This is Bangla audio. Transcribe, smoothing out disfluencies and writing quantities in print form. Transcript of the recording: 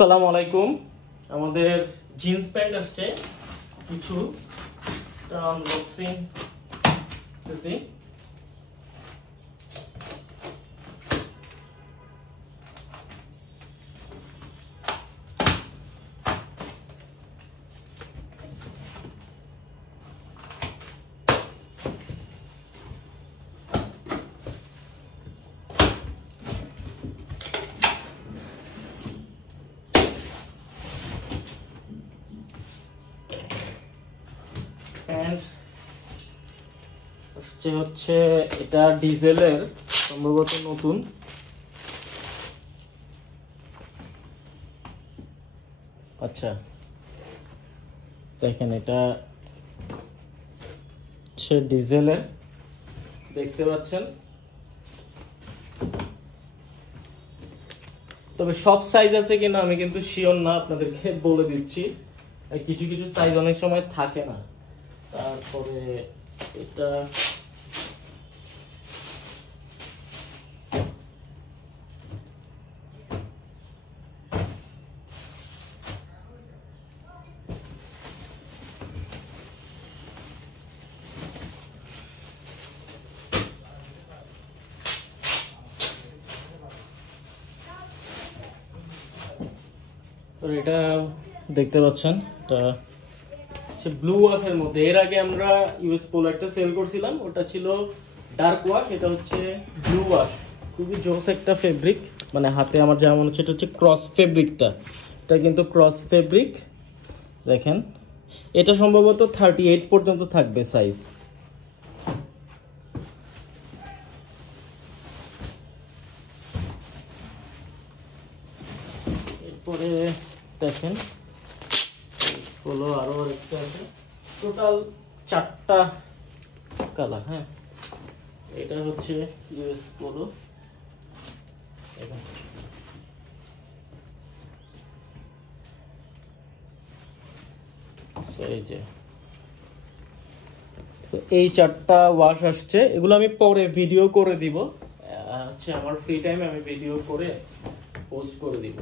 আসসালামু আলাইকুম। আমাদের জিন্স প্যান্ট আসছে কিছু আনবক্সিং করতেছি। প্যান্ট হচ্ছে এটা ডিজেলের সম্ভবত নতুন। আচ্ছা দেখেন এটা হচ্ছে ডিজেলের, দেখতে পাচ্ছেন। তবে সব সাইজ আছে কিনা আমি কিন্তু শিওর না, আপনাদেরকে বলে দিচ্ছি। কিছু কিছু সাইজ অনেক সময় থাকে না। তারপরে এটা এটা দেখতে পাচ্ছেন, এটা হচ্ছে ব্লু ওয়াশের মধ্যে। এর আগে আমরা ইউএস পোলো একটা সেল করছিলাম, ওটা ছিল ডার্ক ওয়াশ, এটা হচ্ছে ব্লু ওয়াশ। খুবই জোস একটা ফেব্রিক, মানে হাতে আমার যেমন মনে হচ্ছে এটা হচ্ছে ক্রস ফেব্রিকটা। এটা কিন্তু ক্রস ফেব্রিক, দেখেন। এটা সম্ভবত 38 পর্যন্ত থাকবে সাইজ। এরপরে দেখেন হলো আরো একটা আছে, টোটাল 4টা কালার। হ্যাঁ, এটা হচ্ছে ইউএস পোলো। এই যে তো এই 4টা ওয়াশ আসছে, এগুলো আমি পরে ভিডিও করে দিব। হচ্ছে আমার ফ্রি টাইমে আমি ভিডিও করে পোস্ট করে দিব।